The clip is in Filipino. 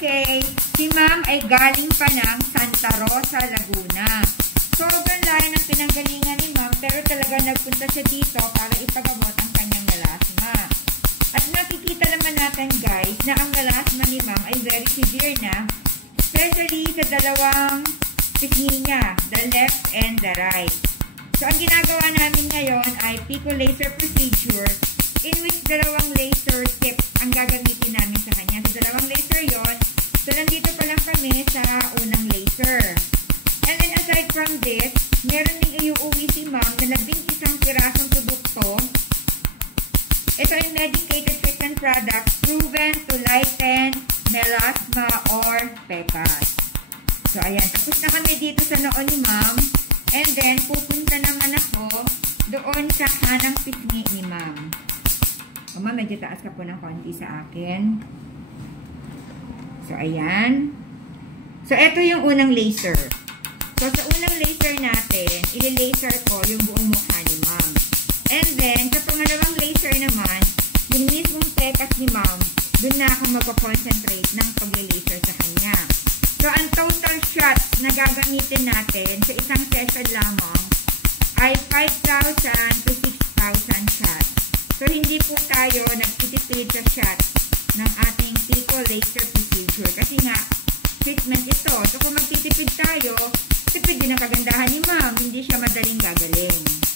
Okay, si ma'am ay galing pa ng Santa Rosa, Laguna. Sobrang layo ng pinanggalingan ni ma'am, pero talaga nagpunta siya dito para ipagamot ang kanyang melasma. At nakikita naman natin guys, na ang melasma ni ma'am ay very severe na, especially sa dalawang pisngi niya, the left and the right. So, ang ginagawa namin ngayon ay pico laser procedure, in which dalawang laser tips ang gagamitin namin sa kanya. So, dalawang laser yon. So, nandito pa lang kami sa unang laser. And then, aside from this, meron ding iuuwi si ma'am na 11 pirasong produkto. Ito ay medicated treatment product proven to lighten melasma or pecas. So, ayan. Tapos na kami dito sa noon ni ma'am. And then, pupunta naman ako doon sa kanang pisngi ni ma'am. O, ma'am, medyo taas ka po ng konti sa akin. So, ayan. So, ito yung unang laser. So, sa unang laser natin, ili-laser ko yung buong mukha ni ma'am. And then, sa pangalawang laser naman, yung mismong pecas ni ma'am, dun na ako mag-concentrate ng pag-laser sa kanya. So, ang total shots na gagamitin natin sa isang session lamang ay 5,000 to 6,000 shots. So, hindi po tayo nagtitipid sa shots ng ating pico laser procedure. Kasi nga, treatment ito. So, kung magtitipid tayo, tipid din ang kagandahan ni ma'am. Hindi siya madaling gagaling.